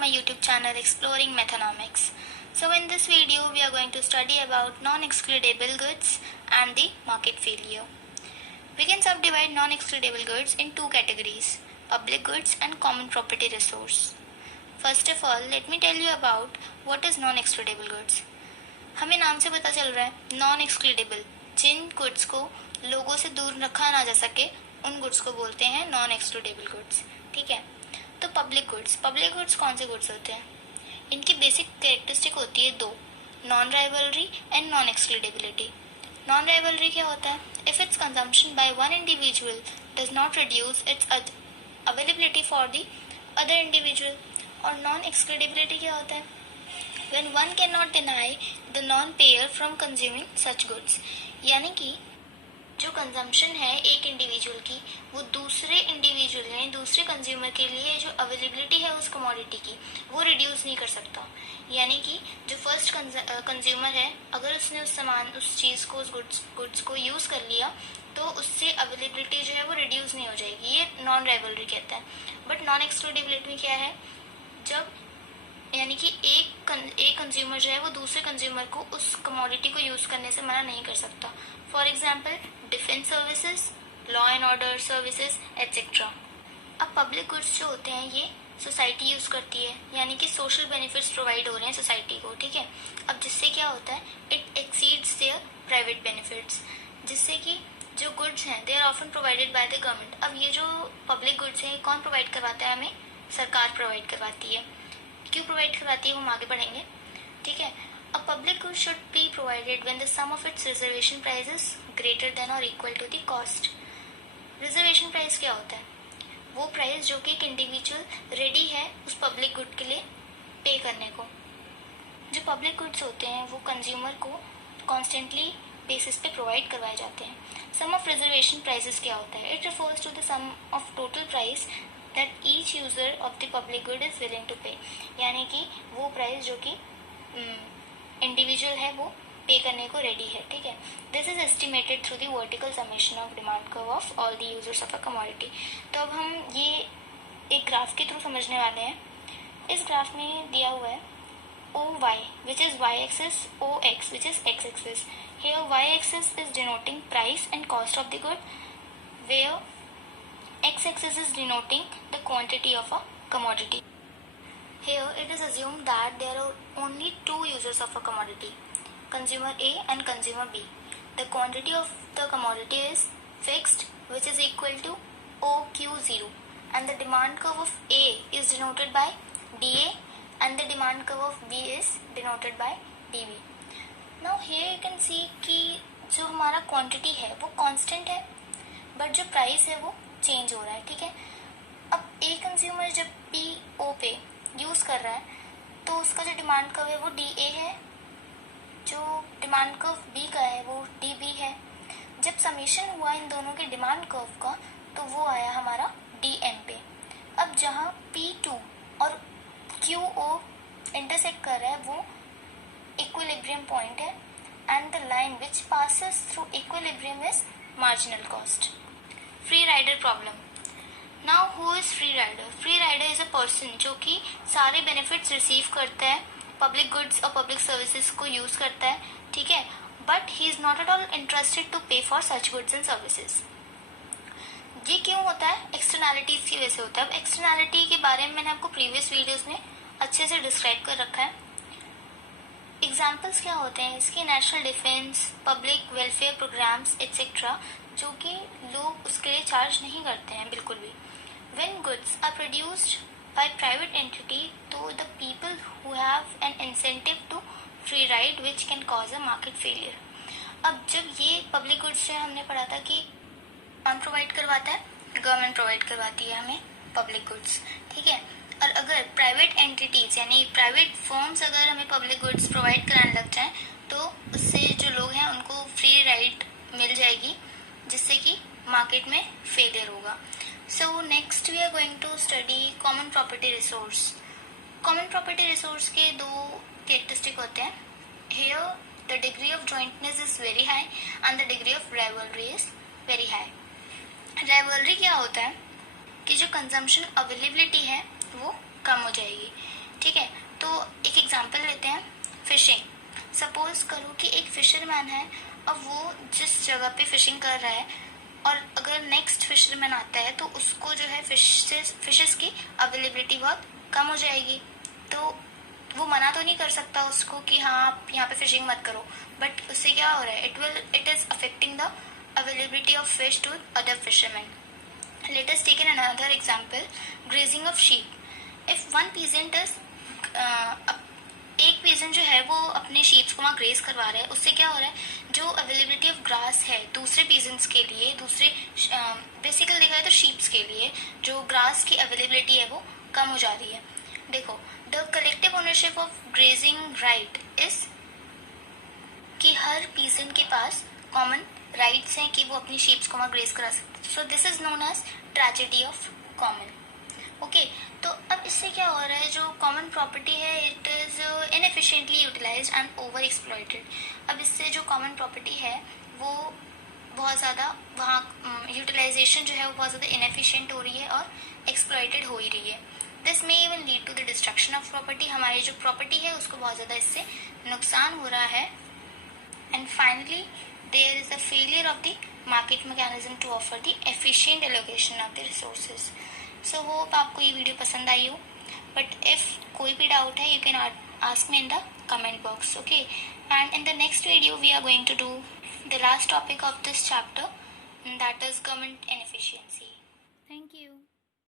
my YouTube channel Exploring Methonomics. So in this video we are going to study about non-excludable goods and the market failure. We can subdivide non-excludable goods in two categories, public goods and common property resource. First of all, let me tell you about what is non-excludable goods. हमें नाम से पता चल रहा है non-excludable, जिन goods को लोगों से दूर रखा ना जा सके उन गुड्स को बोलते हैं non-excludable goods. ठीक है, तो पब्लिक गुड्स कौन से गुड्स होते हैं? इनकी बेसिक कैरेक्टरिस्टिक होती है दो, non rivalry and non excludability. Non rivalry क्या होता है? If its consumption by one individual does not reduce its availability for the other individual. और नॉन एक्सक्लूडेबिलिटी क्या होता है? When one can not deny the non payer from consuming such goods. यानी कि जो कंजम्पशन है एक इंडिविजुअल की, वो दूसरे इंडिविजुअल यानी दूसरे कंज्यूमर के लिए जो अवेलेबिलिटी है उस कमोडिटी की वो रिड्यूस नहीं कर सकता. यानी कि जो फर्स्ट कंज्यूमर है, अगर उसने उस चीज़ को, उस गुड्स को यूज़ कर लिया तो उससे अवेलेबिलिटी जो है वो रिड्यूस नहीं हो जाएगी. ये नॉन राइवलरी कहता है. बट नॉन एक्सक्लूडेबिलिटी में क्या है? जब यानी कि एक कंज्यूमर जो है वो दूसरे कंज्यूमर को उस कमोडिटी को यूज़ करने से मना नहीं कर सकता. For example defence services, law and order services etcetera. अब पब्लिक गुड्स जो होते हैं ये सोसाइटी यूज़ करती है, यानी कि सोशल बेनिफिट्स प्रोवाइड हो रहे हैं सोसाइटी को. ठीक है, अब जिससे क्या होता है, it exceeds their private benefits. जिससे कि जो गुड्स हैं they are often provided by the government. अब ये जो पब्लिक गुड्स हैं कौन प्रोवाइड करवाता है? हमें सरकार प्रोवाइड करवाती है. क्यों प्रोवाइड करवाती है वो हम आगे पढ़ेंगे. ठीक है, A public good should be provided when the sum of its reservation price is greater than or equal to the cost. Reservation price क्या होता है? वो प्राइस जो कि एक इंडिविजुअल रेडी है उस पब्लिक गुड के लिए पे करने को. जो पब्लिक गुड्स होते हैं वो कंज्यूमर को कॉन्स्टेंटली बेसिस पे प्रोवाइड करवाए जाते हैं. सम ऑफ रिजर्वेशन प्राइसेस क्या होता है? It refers to the sum of total price that each user of the public good is willing to pay. यानी कि वो प्राइस जो कि इंडिविजुअल है वो पे करने को रेडी है. ठीक है, this is estimated through the vertical summation of demand curve of all the users of a commodity. तो अब हम ये एक ग्राफ के थ्रू समझने वाले हैं. इस ग्राफ में दिया हुआ है O Y which is Y axis, O X which is X axis. Here Y axis is denoting price and cost of the good, where X axis is denoting the quantity of a commodity. Here it is assumed that there are only two users of a commodity, consumer A and consumer B. The quantity of the commodity is fixed, which is equal to OQ0, and the demand curve of A is denoted by DA and the demand curve of B is denoted by DB. Now here you can see कि जो हमारा quantity है वो constant है, but जो price है वो change हो रहा है. ठीक है, अब A consumer जब PO पे यूज़ कर रहा है तो उसका जो डिमांड कर्व है वो DA है, जो डिमांड कर्व B का है वो DB है. जब समेशन हुआ इन दोनों के डिमांड कर्व का तो वो आया हमारा DM पे. अब जहाँ P2 और QO इंटरसेक्ट कर रहा है वो इक्विलिब्रियम पॉइंट है, and the line which passes through equilibrium is marginal cost. Free rider problem. Now who is free rider? Free rider is a person जो कि सारे बेनिफिट्स रिसीव करता है, पब्लिक गुड्स और पब्लिक सर्विसेज को use करता है. ठीक है, but he is not at all interested to pay for such goods and services. ये क्यों होता है? एक्सटर्नैलिटीज की वजह से होता है. अब एक्सटर्नैलिटी के बारे में मैंने आपको प्रीवियस वीडियोज में अच्छे से डिस्क्राइब कर रखा है. एग्जाम्पल्स क्या होते हैं इसके? National defence, public welfare programmes etcetera, जो कि लोग उसके लिए चार्ज नहीं करते हैं बिल्कुल भी. When goods are produced by private entity, तो the people who have an incentive to free ride which can cause a market failure. अब जब ये पब्लिक गुड्स से हमने पढ़ा था कि कौन प्रोवाइड करवाता है? गवर्नमेंट प्रोवाइड करवाती है हमें पब्लिक गुड्स. ठीक है, और अगर प्राइवेट एंटिटीज यानी प्राइवेट फर्म्स अगर हमें पब्लिक गुड्स प्रोवाइड कराने लग जाएं तो उससे जो लोग हैं उनको फ्री राइड मिल जाएगी, जिससे कि मार्केट में फेलियर होगा. So next we are going to study common property resource. Common property resource के दो characteristic होते हैं. Here the degree of jointness is very high and the degree of rivalry is very high. Rivalry क्या होता है कि जो consumption availability है वो कम हो जाएगी. ठीक है, तो एक एग्जांपल लेते हैं, फिशिंग। सपोज करो कि एक फिशरमैन है, अब वो जिस जगह पे फिशिंग कर रहा है और अगर नेक्स्ट फिशरमैन आता है तो उसको जो है फिशेस की अवेलेबिलिटी बहुत कम हो जाएगी। तो वो मना तो नहीं कर सकता उसको कि हाँ आप यहाँ पे फिशिंग मत करो, बट उससे क्या हो रहा है, it is affecting the availability of fish to other fisherman. Let us take another example, grazing of sheep. If one peasant is एक पीजन जो है वो अपने शीप्स को वहाँ ग्रेस करवा रहा है, उससे क्या हो रहा है, जो अवेलेबिलिटी ऑफ ग्रास है दूसरे पीजेंट्स के लिए, दूसरे बेसिकली देखा जाए तो शीप्स के लिए जो ग्रास की अवेलेबिलिटी है वो कम हो जा रही है। देखो, the collective ownership of grazing right is कि हर पीजेंट के पास कॉमन राइट्स हैं कि वो अपनी शीप्स को वहाँ ग्रेस करा सकते हैं। So this is known as tragedy of common. Okay, तो अब इससे क्या हो रहा है, जो कॉमन प्रॉपर्टी है it is inefficiently utilised and over exploited. अब इससे जो कॉमन प्रॉपर्टी है वो बहुत ज़्यादा वहाँ यूटिलाइजेशन जो है वो बहुत ज़्यादा इनएफिशिएंट हो रही है और एक्सप्लॉइटेड हो ही रही है। This may even lead to the destruction of property. हमारी जो प्रॉपर्टी है उसको बहुत ज़्यादा इससे नुकसान हो रहा है। And finally there is a failure of the market mechanism to offer the efficient allocation of the resources. So hope आपको ये वीडियो पसंद आई हो, but if कोई भी डाउट है you can ask me in the comment box, okay? And in the next video we are going to do the last topic of this chapter, that is government inefficiency.